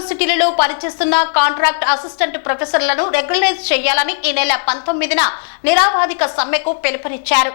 యూనివర్సిటీలలో పనిచేస్తున్న contract assistant ప్రొఫెసర్లను regularise చేయాలని ఈ నెల పంతొమ్మిదిన నిరాబాధిక సమ్మెకు పిలుపునిచ్చారు.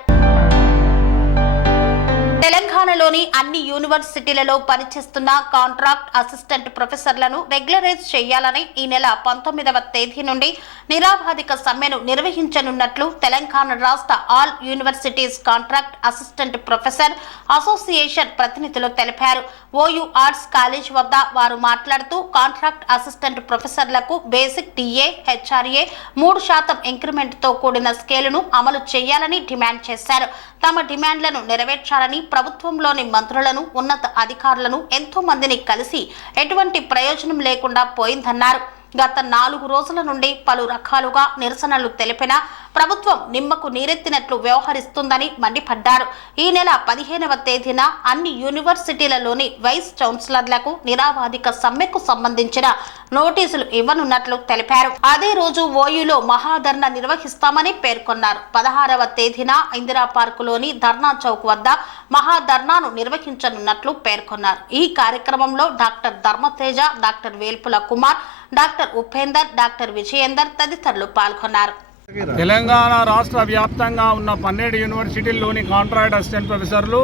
తెలంగాణలోని అన్ని యూనివర్సిటీలలో పనిచేస్తున్న కాంట్రాక్ట్ అసిస్టెంట్ ప్రొఫెసర్లను రెగ్యులరైజ్ చేయాలని ఈ నెల పంతొమ్మిదవ తేదీ నుండి నిరాబాధిక సమ్మెను నిర్వహించనున్నట్లు తెలంగాణ రాష్ట్ర all universities contract assistant professor association ప్రతినిధులు తెలిపారు. ఓయూ ఆర్ట్స్ కాలేజ్ వద్ద వారు మాట్లాడుతూ కాంట్రాక్ట్ అసిస్టెంట్ ప్రొఫెసర్లకు బేసిక్ డిఏ హెచ్ఆర్ఏ మూడు శాతం ఇంక్రిమెంట్తో కూడిన స్కేలును అమలు చేయాలని డిమాండ్ చేశారు. తమ డిమాండ్లను నెరవేర్చాలని ప్రభుత్వంలోని మంత్రులను ఉన్నత అధికారులను ఎంతో మందిని కలిసి ఎటువంటి ప్రయోజనం లేకుండా పోయిందన్నారు. గత నాలుగు రోజుల నుండి పలు రకాలుగా నిరసనలు తెలిపినా ప్రభుత్వం నిమ్మకు నీరెత్తినట్లు వ్యవహరిస్తుందని మండిపడ్డారు. ఈ నెల పదిహేనవ తేదీన అన్ని యూనివర్సిటీలలోని వైస్ ఛాన్సలర్లకు నిరావాధిక సమ్మెకు సంబంధించిన నోటీసులు ఇవ్వనున్నట్లు తెలిపారు. అదే రోజు ఓయూలో మహాధర్నా నిర్వహిస్తామని పేర్కొన్నారు. పదహారవ తేదీన ఇందిరా పార్కులోని ధర్నా చౌక్ వద్ద మహాధర్నాను నిర్వహించనున్నట్లు పేర్కొన్నారు. ఈ కార్యక్రమంలో doctor Dharmateja doctor Velpula Kumar doctor Upender doctor Vijayender తదితరులు పాల్గొన్నారు. తెలంగాణ రాష్ట్ర వ్యాప్తంగా ఉన్న పన్నెండు యూనివర్సిటీల్లోని కాంట్రాక్ట్ అసిస్టెంట్ ప్రొఫెసర్లు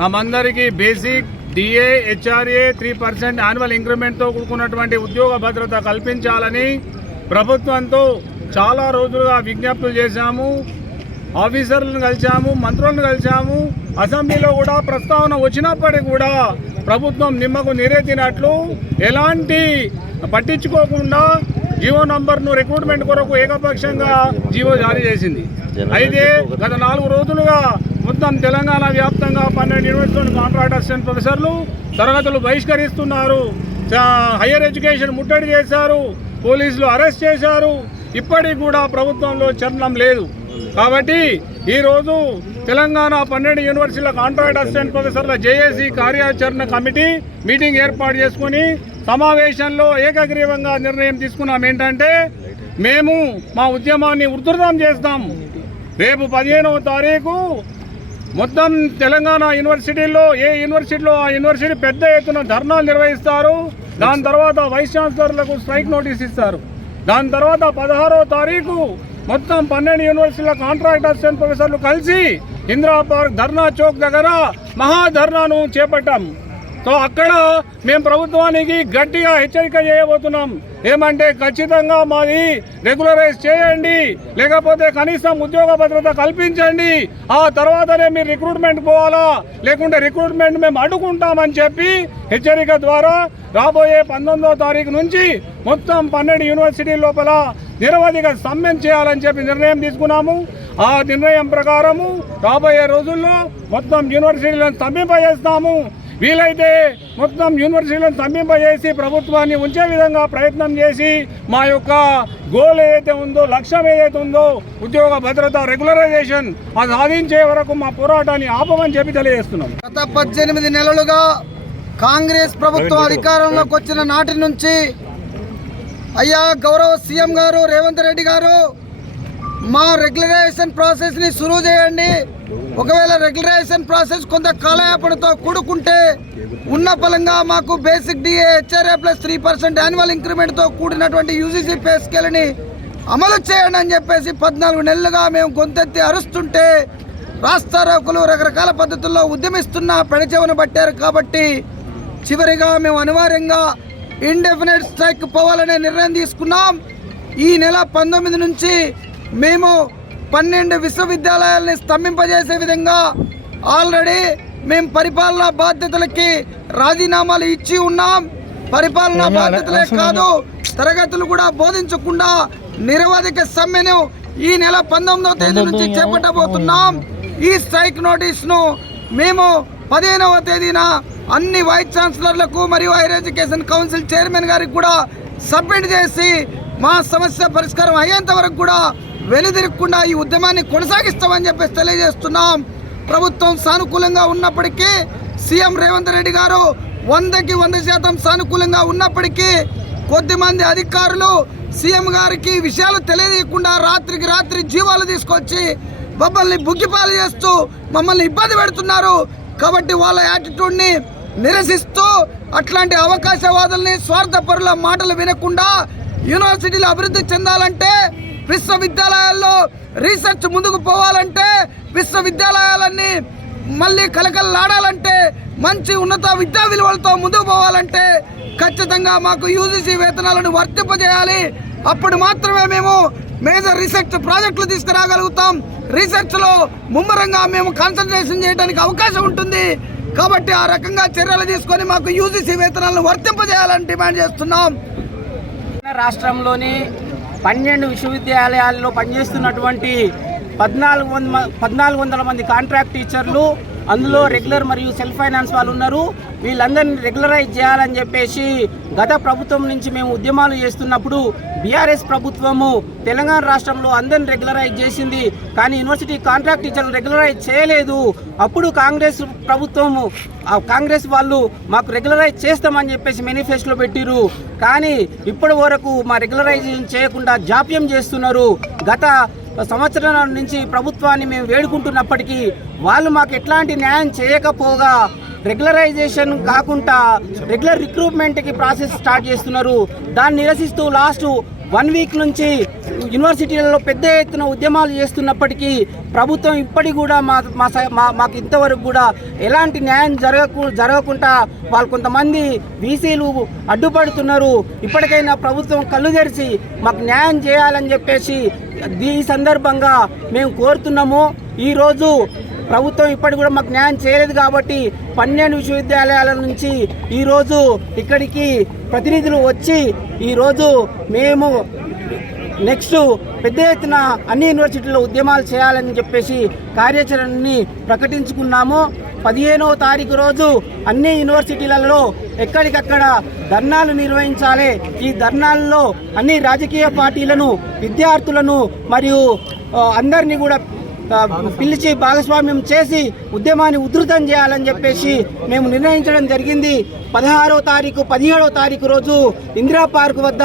తమందరికీ basic DA HRA three percent annual ఇంక్రిమెంట్తో కూడుకున్నటువంటి ఉద్యోగ భద్రత కల్పించాలని ప్రభుత్వంతో చాలా రోజులుగా విజ్ఞప్తులు చేశాము. ఆఫీసర్లను కలిశాము మంత్రులను కలిశాము. అసెంబ్లీలో కూడా ప్రస్తావన వచ్చినప్పటికీ కూడా ప్రభుత్వం నిమ్మకు నీరెత్తినట్లు ఎలాంటి పట్టించుకోకుండా జీవో నంబర్ను రిక్రూట్మెంట్ కొరకు ఏకపక్షంగా జీవో జారీ చేసింది. అయితే గత నాలుగు రోజులుగా మొత్తం తెలంగాణ వ్యాప్తంగా పన్నెండు యూనివర్సిటీలోని కాంట్రాక్ట్ అసిస్టెంట్ ప్రొఫెసర్లు తరగతులు బహిష్కరిస్తున్నారు. హయ్యర్ ఎడ్యుకేషన్ ముట్టడి చేశారు. పోలీసులు అరెస్ట్ చేశారు. ఇప్పటికి కూడా ప్రభుత్వంలో చలనం లేదు. కాబట్టి ఈరోజు తెలంగాణ పన్నెండు యూనివర్సిటీల కాంట్రాక్ట్ అసిస్టెంట్ ప్రొఫెసర్ల జేఏసీ కార్యాచరణ కమిటీ మీటింగ్ ఏర్పాటు చేసుకుని సమావేశంలో ఏకగ్రీవంగా నిర్ణయం తీసుకున్నాం. ఏంటంటే మేము మా ఉద్యమాన్ని ఉధృతం చేస్తాం. రేపు పదిహేనవ తారీఖు మొత్తం తెలంగాణ యూనివర్సిటీల్లో ఏ యూనివర్సిటీలో ఆ యూనివర్సిటీ పెద్ద ఎత్తున ధర్నాలు నిర్వహిస్తారు. దాని తర్వాత వైస్ ఛాన్సలర్లకు స్ట్రైక్ నోటీస్ ఇస్తారు. దాని తర్వాత పదహారవ తారీఖు మొత్తం పన్నెండు యూనివర్సిటీల కాంట్రాక్ట్ అసిస్టెంట్ ప్రొఫెసర్లు కలిసి ఇందిరా పార్క్ ధర్నా చౌక్ దగ్గర మహాధర్నాను చేపట్టాం. సో అక్కడ మేము ప్రభుత్వానికి గట్టిగా హెచ్చరిక చేయబోతున్నాం. ఏమంటే ఖచ్చితంగా మాది రెగ్యులరైజ్ చేయండి లేకపోతే కనీసం ఉద్యోగ భద్రత కల్పించండి ఆ తర్వాతనే మీరు రిక్రూట్మెంట్ పోవాలా లేకుంటే రిక్రూట్మెంట్ మేము అడ్డుకుంటామని చెప్పి హెచ్చరిక ద్వారా రాబోయే పంతొమ్మిదో తారీఖు నుంచి మొత్తం పన్నెండు యూనివర్సిటీ లోపల నిరవధిక సమ్మెన్ చేయాలని చెప్పి నిర్ణయం తీసుకున్నాము. ఆ నిర్ణయం ప్రకారము రాబోయే రోజుల్లో మొత్తం యూనివర్సిటీలను స్తంభింపజేస్తాము వీలైతే మొత్తం యూనివర్సిటీలను స్తంభింపజేసి ప్రభుత్వాన్ని ఉంచే విధంగా ప్రయత్నం చేసి మా యొక్క గోల్ ఏదైతే ఉందో లక్ష్యం ఏదైతే ఉందో ఉద్యోగ భద్రత రెగ్యులరైజేషన్ అది సాధించే వరకు మా పోరాటాన్ని ఆపమని చెప్పి తెలియజేస్తున్నాం. గత పద్దెనిమిది నెలలుగా కాంగ్రెస్ ప్రభుత్వం అధికారంలోకి వచ్చిన నాటి నుంచి అయ్యా గౌరవ సీఎం గారు రేవంత్ రెడ్డి గారు మా రెగ్యులరైజేషన్ ప్రాసెస్ని సులువు చేయండి. ఒకవేళ రెగ్యులరైజేషన్ ప్రాసెస్ కొంత కాలయాపనతో కూడుకుంటే ఉన్న ఫలంగా మాకు basic DA HRA plus three percent annual ఇంక్రిమెంట్తో కూడినటువంటి యూజీసీ పే స్కేల్ని అమలు చేయండి అని చెప్పేసి పద్నాలుగు నెలలుగా మేము గొంతెత్తి అరుస్తుంటే రాస్తారోకులు రకరకాల పద్ధతుల్లో ఉద్యమిస్తున్న పెడచెవును పట్టారు కాబట్టి చివరిగా మేము అనివార్యంగా ఇండెఫినెట్ స్ట్రైక్ పోవాలనే నిర్ణయం తీసుకున్నాం. ఈ నెల పంతొమ్మిది నుంచి మేము పన్నెండు విశ్వవిద్యాలయాల్ని స్తంభింపజేసే విధంగా ఆల్రెడీ మేము పరిపాలనా బాధ్యతలకి రాజీనామాలు ఇచ్చి ఉన్నాం. పరిపాలనా బాధ్యతలే కాదు తరగతులు కూడా బోధించకుండా నిరవధిక సమ్మెను ఈ నెల పంతొమ్మిదవ తేదీ నుంచి చేపట్టబోతున్నాం. ఈ స్ట్రైక్ నోటీస్ను మేము పదిహేనవ తేదీన అన్ని వైస్ ఛాన్సలర్లకు మరియు హైయర్ ఎడ్యుకేషన్ కౌన్సిల్ చైర్మన్ గారికి కూడా సబ్మిట్ చేసి మా సమస్య పరిష్కారం అయ్యేంత వరకు కూడా వెనుదిరగకుండా ఈ ఉద్యమాన్ని కొనసాగిస్తామని చెప్పేసి తెలియజేస్తున్నాం. ప్రభుత్వం సానుకూలంగా ఉన్నప్పటికీ సీఎం రేవంత్ రెడ్డి గారు వందకి వంద శాతం సానుకూలంగా ఉన్నప్పటికీ కొద్దిమంది అధికారులు సీఎం గారికి విషయాలు తెలియజేయకుండా రాత్రికి రాత్రి జీవాలు తీసుకొచ్చి మమ్మల్ని బుగ్గిపాలు చేస్తూ మమ్మల్ని ఇబ్బంది పెడుతున్నారు. కాబట్టి వాళ్ళ యాటిట్యూడ్ని నిరసిస్తూ అట్లాంటి అవకాశవాదుల్ని స్వార్థపరుల మాటలు వినకుండా యూనివర్సిటీలు అభివృద్ధి చెందాలంటే విశ్వవిద్యాలయాల్లో రీసెర్చ్ ముందుకు పోవాలంటే విశ్వవిద్యాలయాలన్నీ మళ్ళీ కలకలలాడాలంటే మంచి ఉన్నత విద్యా విలువలతో ముందుకు పోవాలంటే ఖచ్చితంగా మాకు యూజీసీ వేతనాలను వర్తింపజేయాలి. అప్పుడు మాత్రమే మేము మేజర్ రీసెర్చ్ ప్రాజెక్టులు తీసుకురాగలుగుతాం. రీసెర్చ్లో ముమ్మరంగా మేము కాన్సన్ట్రేషన్ చేయడానికి అవకాశం ఉంటుంది. కాబట్టి ఆ రకంగా చర్యలు తీసుకొని మాకు యూజీసీ వేతనాలను వర్తింపజేయాలని డిమాండ్ చేస్తున్నాం. రాష్ట్రంలోని పన్నెండు విశ్వవిద్యాలయాల్లో పనిచేస్తున్నటువంటి పద్నాలుగు వంద పద్నాలుగు వందల మంది కాంట్రాక్ట్ టీచర్లు అందులో రెగ్యులర్ మరియు సెల్ఫ్ ఫైనాన్స్ వాళ్ళు ఉన్నారు. వీళ్ళందరినీ రెగ్యులరైజ్ చేయాలని చెప్పేసి గత ప్రభుత్వం నుంచి మేము ఉద్యమాలు చేస్తున్నప్పుడు బీఆర్ఎస్ ప్రభుత్వము తెలంగాణ రాష్ట్రంలో అందరిని రెగ్యులరైజ్ చేసింది. కానీ యూనివర్సిటీ కాంట్రాక్ట్ టీచర్లు రెగ్యులరైజ్ చేయలేదు. అప్పుడు కాంగ్రెస్ ప్రభుత్వము ఆ కాంగ్రెస్ వాళ్ళు మాకు రెగ్యులరైజ్ చేస్తామని చెప్పేసి మేనిఫెస్టోలో పెట్టిరు కానీ ఇప్పటి వరకు మా రెగ్యులరైజేషన్ చేయకుండా జాప్యం చేస్తున్నారు. గత సంవత్సరాల నుంచి ప్రభుత్వాన్ని మేము వేడుకుంటున్నప్పటికీ వాళ్ళు మాకు ఎట్లాంటి న్యాయం చేయకపోగా రెగ్యులరైజేషన్ కాకుండా రెగ్యులర్ రిక్రూట్మెంట్కి ప్రాసెస్ స్టార్ట్ చేస్తున్నారు. దాన్ని నిరసిస్తూ లాస్ట్ వన్ వీక్ నుంచి యూనివర్సిటీలలో పెద్ద ఎత్తున ఉద్యమాలు చేస్తున్నప్పటికీ ప్రభుత్వం ఇప్పటికి కూడా మా మా మా మాకు ఇంతవరకు కూడా ఎలాంటి న్యాయం జరగకు జరగకుండా వాళ్ళు కొంతమంది బీసీలు అడ్డుపడుతున్నారు. ఇప్పటికైనా ప్రభుత్వం కళ్ళు తెరిచి మాకు న్యాయం చేయాలని చెప్పేసి ఈ సందర్భంగా మేము కోరుతున్నాము. ఈరోజు ప్రభుత్వం ఇప్పటికి కూడా మాకు న్యాయం చేయలేదు కాబట్టి పన్నెండు విశ్వవిద్యాలయాల నుంచి ఈరోజు ఇక్కడికి ప్రతినిధులు వచ్చి ఈరోజు మేము నెక్స్ట్ పెద్ద ఎత్తున అన్ని యూనివర్సిటీల్లో ఉద్యమాలు చేయాలని చెప్పేసి కార్యాచరణని ప్రకటించుకున్నాము. పదిహేనవ తారీఖు రోజు అన్ని యూనివర్సిటీలలో ఎక్కడికక్కడ ధర్నాలు నిర్వహించాలి. ఈ ధర్నాల్లో అన్ని రాజకీయ పార్టీలను విద్యార్థులను మరియు అందరినీ కూడా పిలిచి భాగస్వామ్యం చేసి ఉద్యమాన్ని ఉధృతం చేయాలని చెప్పేసి మేము నిర్ణయించడం జరిగింది. పదహారో తారీఖు పదిహేడో తారీఖు రోజు ఇందిరా పార్క్ వద్ద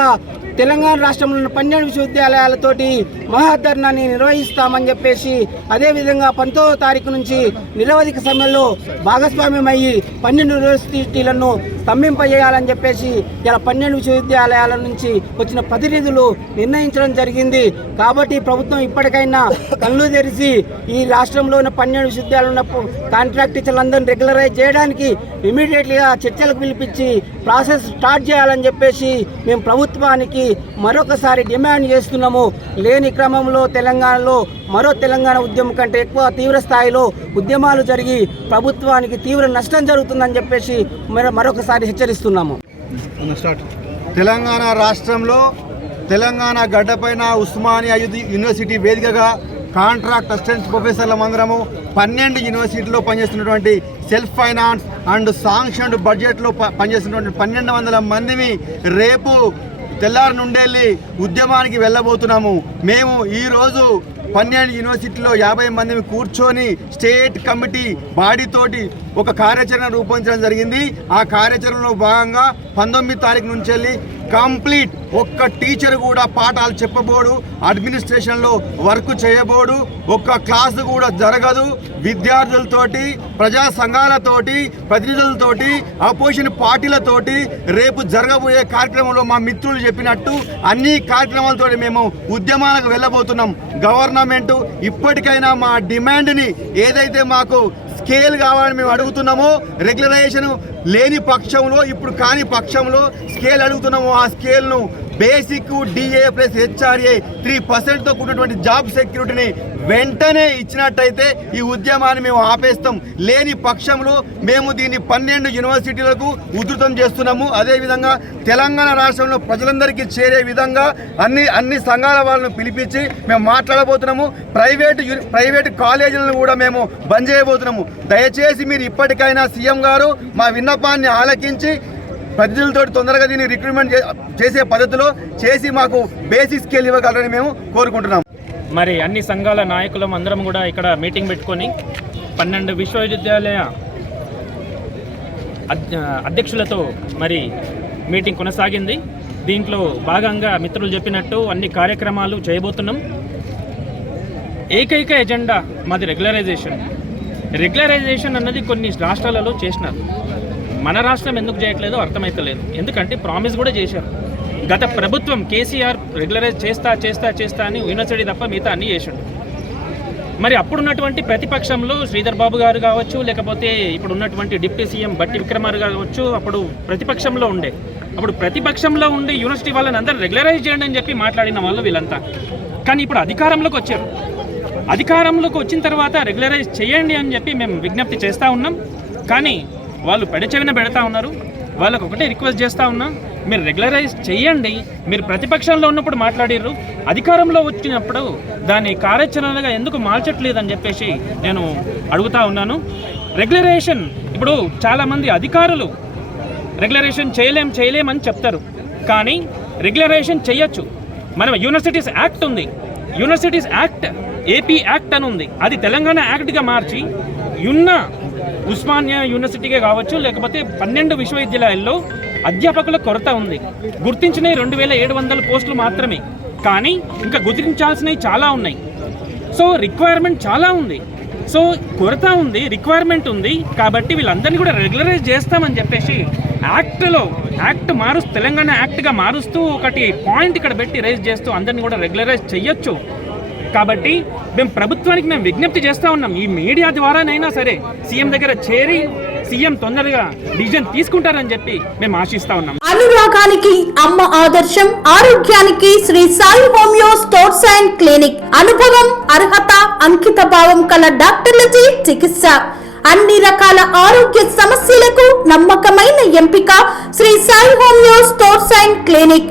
తెలంగాణ రాష్ట్రంలో ఉన్న పన్నెండు విశ్వవిద్యాలయాలతోటి మహాధర్నాన్ని నిర్వహిస్తామని చెప్పేసి అదేవిధంగా పంతొమ్మిదో తారీఖు నుంచి నిరవధిక సమయంలో భాగస్వామ్యమయ్యి పన్నెండు యూనివర్సిటీలను స్తంభింపజేయాలని చెప్పేసి ఇలా పన్నెండు విశ్వవిద్యాలయాల నుంచి వచ్చిన ప్రతినిధులు నిర్ణయించడం జరిగింది. కాబట్టి ప్రభుత్వం ఇప్పటికైనా కళ్ళు తెరిచి ఈ రాష్ట్రంలో ఉన్న పన్నెండు విశ్వవిద్యాలయాలు ఉన్న కాంట్రాక్ట్ టీచర్లందరినీ రెగ్యులరైజ్ చేయడానికి ఇమీడియట్లీగా చర్చలకు పిలిపించి ప్రాసెస్ స్టార్ట్ చేయాలని చెప్పేసి మేము ప్రభుత్వానికి మరొకసారి డిమాండ్ చేస్తున్నాము. లేని క్రమంలో తెలంగాణలో మరో తెలంగాణ ఉద్యమం కంటే ఎక్కువ తీవ్ర స్థాయిలో ఉద్యమాలు జరిగి ప్రభుత్వానికి తీవ్ర నష్టం జరుగుతుందని చెప్పేసి మరొకసారి హెచ్చరిస్తున్నాము. తెలంగాణ రాష్ట్రంలో తెలంగాణ గడ్డపైన ఉస్మానియా యూనివర్సిటీ వేదికగా కాంట్రాక్ట్ అసిస్టెంట్ ప్రొఫెసర్ల మందరము పన్నెండు యూనివర్సిటీలో పనిచేస్తున్నటువంటి సెల్ఫ్ ఫైనాన్స్ అండ్ సాంక్షన్డ్ బడ్జెట్లో ప- పనిచేస్తున్నటువంటి పన్నెండు వందల మందిని రేపు తెల్లారి నుండెళ్ళి ఉద్యమానికి వెళ్ళబోతున్నాము. మేము ఈరోజు పన్నెండు యూనివర్సిటీలో యాభై మందిని కూర్చొని స్టేట్ కమిటీ బాడీతోటి ఒక కార్యాచరణ రూపొందించడం జరిగింది. ఆ కార్యాచరణలో భాగంగా పంతొమ్మిది తారీఖు నుంచి వెళ్ళి కంప్లీట్ ఒక్క టీచర్ కూడా పాఠాలు చెప్పబోడు అడ్మినిస్ట్రేషన్లో వర్క్ చేయబోడు ఒక్క క్లాసు కూడా జరగదు. విద్యార్థులతోటి ప్రజా సంఘాలతోటి ప్రతినిధులతోటి అపోజిషన్ పార్టీలతోటి రేపు జరగబోయే కార్యక్రమంలో మా మిత్రులు చెప్పినట్టు అన్ని కార్యక్రమాలతో మేము ఉద్యమాలకు వెళ్ళబోతున్నాం. గవర్నమెంట్ ఇప్పటికైనా మా డిమాండ్ని ఏదైతే మాకు స్కేల్ కావాలని మేము అడుగుతున్నాము రెగ్యులరైజేషన్ లేని పక్షంలో ఇప్పుడు కాని పక్షంలో స్కేల్ అడుగుతున్నాము ఆ స్కేల్ను basic DA plus HRA three పర్సెంట్తో కూడినటువంటి జాబ్ సెక్యూరిటీని వెంటనే ఇచ్చినట్టయితే ఈ ఉద్యమాన్ని మేము ఆపేస్తాం. లేని పక్షంలో మేము దీన్ని పన్నెండు యూనివర్సిటీలకు ఉధృతం చేస్తున్నాము. అదేవిధంగా తెలంగాణ రాష్ట్రంలో ప్రజలందరికీ చేరే విధంగా అన్ని అన్ని సంఘాల వాళ్ళను పిలిపించి మేము మాట్లాడబోతున్నాము. ప్రైవేటు ప్రైవేటు కాలేజీలను కూడా మేము బంద్ చేయబోతున్నాము. దయచేసి మీరు ఇప్పటికైనా సీఎం గారు మా విన్నపాన్ని ఆలకించి ప్రజలతో తొందరగా దీన్ని రిక్రూట్మెంట్ చేసే పద్ధతిలో చేసి మాకు బేసిక్ స్కేల్ ఇవ్వగలరని మేము కోరుకుంటున్నాం. మరి అన్ని సంఘాల నాయకులం అందరం కూడా ఇక్కడ మీటింగ్ పెట్టుకొని పన్నెండు విశ్వవిద్యాలయ అద్- అధ్యక్షులతో మరి మీటింగ్ కొనసాగింది. దీంట్లో భాగంగా మిత్రులు చెప్పినట్టు అన్ని కార్యక్రమాలు చేయబోతున్నాం. ఏకైక ఎజెండా మాది రెగ్యులరైజేషన్ రెగ్యులరైజేషన్ అన్నది కొన్ని రాష్ట్రాలలో చేసినారు. మన రాష్ట్రం ఎందుకు చేయట్లేదో అర్థమైతలేదు. ఎందుకంటే ప్రామిస్ కూడా చేశారు. గత ప్రభుత్వం కేసీఆర్ రెగ్యులరైజ్ చేస్తా చేస్తా చేస్తా అని యూనివర్సిటీ తప్ప మిగతా అన్నీ చేశాడు మరి అప్పుడున్నటువంటి ప్రతిపక్షంలో శ్రీధర్ బాబు గారు కావచ్చు లేకపోతే ఇప్పుడు ఉన్నటువంటి డిప్యూటీ సీఎం బట్టి విక్రమారు కావచ్చు అప్పుడు ప్రతిపక్షంలో ఉండే. అప్పుడు ప్రతిపక్షంలో ఉండే యూనివర్సిటీ వాళ్ళని అందరూ రెగ్యులరైజ్ చేయండి అని చెప్పి మాట్లాడిన వాళ్ళు వీళ్ళంతా. కానీ ఇప్పుడు అధికారంలోకి వచ్చారు. అధికారంలోకి వచ్చిన తర్వాత రెగ్యులరైజ్ చేయండి అని చెప్పి మేము విజ్ఞప్తి చేస్తూ ఉన్నాం. కానీ వాళ్ళు పెడచెవిన పెడతా ఉన్నారు. వాళ్ళకు ఒకటే రిక్వెస్ట్ చేస్తూ ఉన్నా. మీరు రెగ్యులరైజ్ చేయండి మీరు ప్రతిపక్షంలో ఉన్నప్పుడు మాట్లాడిర్రు. అధికారంలో వచ్చినప్పుడు దాన్ని కార్యాచరణగా ఎందుకు మార్చట్లేదని చెప్పేసి నేను అడుగుతా ఉన్నాను. రెగ్యులరేషన్ ఇప్పుడు చాలామంది అధికారులు రెగ్యులరేషన్ చేయలేం చేయలేం అని చెప్తారు. కానీ రెగ్యులరేషన్ చేయొచ్చు మనం యూనివర్సిటీస్ యాక్ట్ ఉంది. యూనివర్సిటీస్ యాక్ట్ ఏపీ యాక్ట్ అని ఉంది. అది తెలంగాణ యాక్ట్గా మార్చి ఉన్న ఉస్మానియా యూనివర్సిటీకే కావచ్చు లేకపోతే పన్నెండు విశ్వవిద్యాలయాల్లో అధ్యాపకుల కొరత ఉంది. గుర్తించినవి రెండు వేల ఏడు వందల పోస్టులు మాత్రమే కానీ ఇంకా గుర్తించాల్సినవి చాలా ఉన్నాయి. సో రిక్వైర్మెంట్ చాలా ఉంది. సో కొరత ఉంది రిక్వైర్మెంట్ ఉంది కాబట్టి వీళ్ళందరినీ కూడా రెగ్యులరైజ్ చేస్తామని చెప్పేసి యాక్ట్లో యాక్ట్ మారుస్తూ తెలంగాణ యాక్ట్గా మారుస్తూ ఒకటి పాయింట్ ఇక్కడ పెట్టి రైజ్ చేస్తూ అందరినీ కూడా రెగ్యులరైజ్ చేయొచ్చు కాబట్టి మేము ప్రభుత్వానికి మేము విజ్ఞప్తి చేస్తూ ఉన్నాం. ఈ మీడియా ద్వారానైనా సరే సీఎం దగ్గర చేరి సీఎం తొందరగా డిసిజన్ తీసుకుంటారని చెప్పి మేము ఆశిస్తా ఉన్నాం. అనురాగానికి అమ్మ ఆదర్శం ఆరోగ్యానికి Sri Sai homeo stores and clinic. అనుభవం అర్హత అంకిత భావం కల డాక్టర్లచే చికిత్స. అన్ని రకాల ఆరోగ్య సమస్యలకు నమ్మకమైన ఎంపిక Sri Sai homeo stores and clinic.